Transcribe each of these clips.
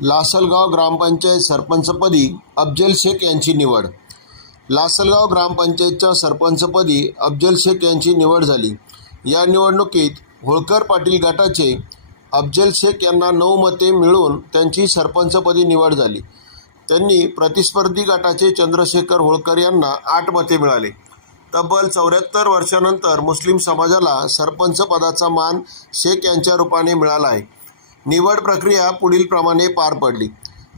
लासलगाव ग्रामपंचायत सरपंचपदी अफजल शेख यांची निवड. लासलगाव ग्रामपंचायतच्या सरपंचपदी अफजल शेख यांची निवड झाली. या निवडणुकीत होळकर पाटील गटाचे अफजल शेख यांना नऊ मते मिळून त्यांची सरपंचपदी निवड झाली. त्यांनी प्रतिस्पर्धी गटाचे चंद्रशेखर होळकर यांना आठ मते मिळाले. तब्बल चौऱ्याहत्तर वर्षानंतर मुस्लिम समाजाला सरपंच पदाचा मान शेख यांच्या रूपाने मिळाला आहे. निवड प्रक्रिया पुढीलप्रमाणे पार पडली.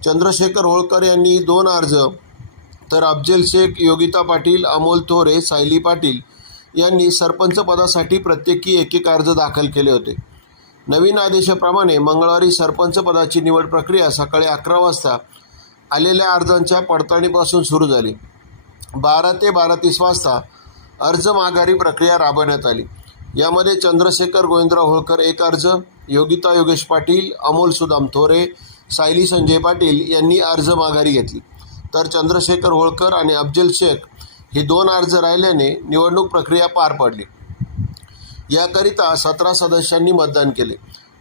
चंद्रशेखर होळकर यांनी दोन अर्ज तर अफजल शेख योगिता पाटील अमोल थोरे सायली पाटील यांनी सरपंच पदासाठी प्रत्येकी एक एक अर्ज दाखल केले होते. नवीन आदेशाप्रमाणे मंगळवारी सरपंच पदाची निवड प्रक्रिया सकाळी अकरा वाजता आलेल्या अर्जांच्या पडताळणीपासून सुरू झाली. बारा ते बारा तीस वाजता अर्ज माघारी प्रक्रिया राबवण्यात आली. यामध्ये चंद्रशेखर गोविंदराव होळकर एक अर्ज योगिता योगेश पाटील अमोल सुदाम थोरे सायली संजय पाटील यांनी अर्ज माघारी घेतली. तर चंद्रशेखर होळकर आणि अफजल शेख हे दोन अर्ज राहिल्याने निवडणूक प्रक्रिया पार पडली. याकरिता सतरा सदस्यांनी मतदान केले.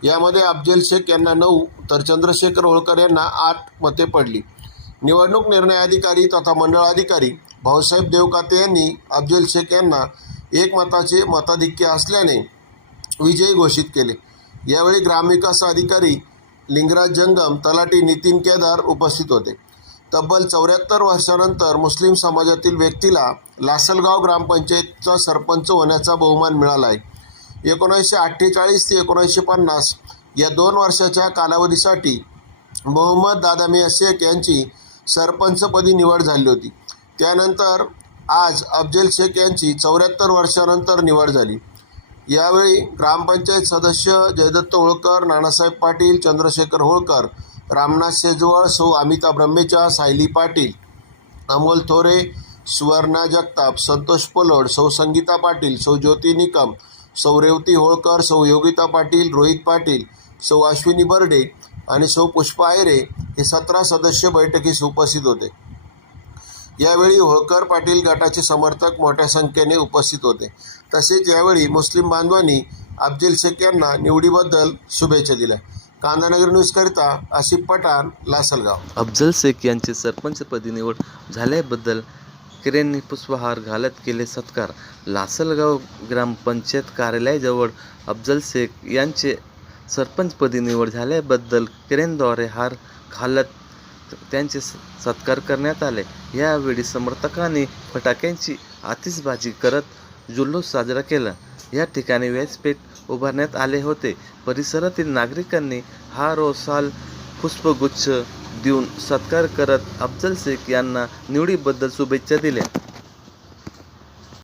यामध्ये अफजल शेख यांना नऊ तर चंद्रशेखर होळकर यांना आठ मते पडली. निवडणूक निर्णय अधिकारी तथा मंडळ अधिकारी भाऊसाहेब देवकाते यांनी अफजल शेख यांना एक मताचे मताधिक्य असल्याने विजयी घोषित केले. यावेळी ग्रामविकास अधिकारी लिंगराज जंगम तलाठी नितीन केदार उपस्थित होते. तब्बल चौऱ्याहत्तर वर्षानंतर मुस्लिम समाजातील व्यक्तीला लासलगाव ग्रामपंचायतचा सरपंच होण्याचा बहुमान मिळाला आहे. एकोणीसशे अठ्ठेचाळीस ते एकोणीसशे पन्नास या दोन वर्षाच्या कालावधीसाठी मोहम्मद दादामिया शेख यांची सरपंचपदी निवड झाली होती. त्यानंतर आज अफजल शेख यांची चौऱ्याहत्तर वर्षानंतर निवड झाली. यावेळी ग्रामपंचायत सदस्य जयदत्त होळकर नानासाहेब पाटील चंद्रशेखर होळकर रामनाथ शेजवळ सौ अमिता ब्रह्मेचा सायली पाटील अमोल थोरे सुवर्णा जगताप संतोष पलोड सौ संगीता पाटील सौ ज्योती निकम सौ रेवती होळकर सौ योगिता पाटील रोहित पाटील सौ अश्विनी बर्डे आणि सौ पुष्पा आयरे हे सतरा सदस्य बैठकीस उपस्थित होते. यावेळी होळकर पाटील गटाचे समर्थक मोठ्या संख्येने उपस्थित होते. तसेच यावेळी मुस्लिम बांधवांनी अफजल शेख यांना निवडीबद्दल शुभेच्छा दिल्या. कांदानगर न्यूजकरिता आसिफ पठाण लासलगाव. अफजल शेख यांची सरपंचपदी निवड झाल्याबद्दल किरेंनी पुष्पहार घालत केले सत्कार. लासलगाव ग्रामपंचायत कार्यालयाजवळ अफजल शेख यांचे सरपंचपदी निवड झाल्याबद्दल किरेनद्वारे हार घालत त्यांचे स- सत्कार करण्यात आले. यावेळी समर्थकांनी फटाक्यांची आतिषबाजी करत जुल्लोष साजरा केला. या ठिकाणी व्यासपीठ उभारण्यात आले होते. परिसरातील नागरिकांनी हा रोसाल साल पुष्पगुच्छ देऊन सत्कार करत अफजल शेख यांना निवडीबद्दल शुभेच्छा दिल्या.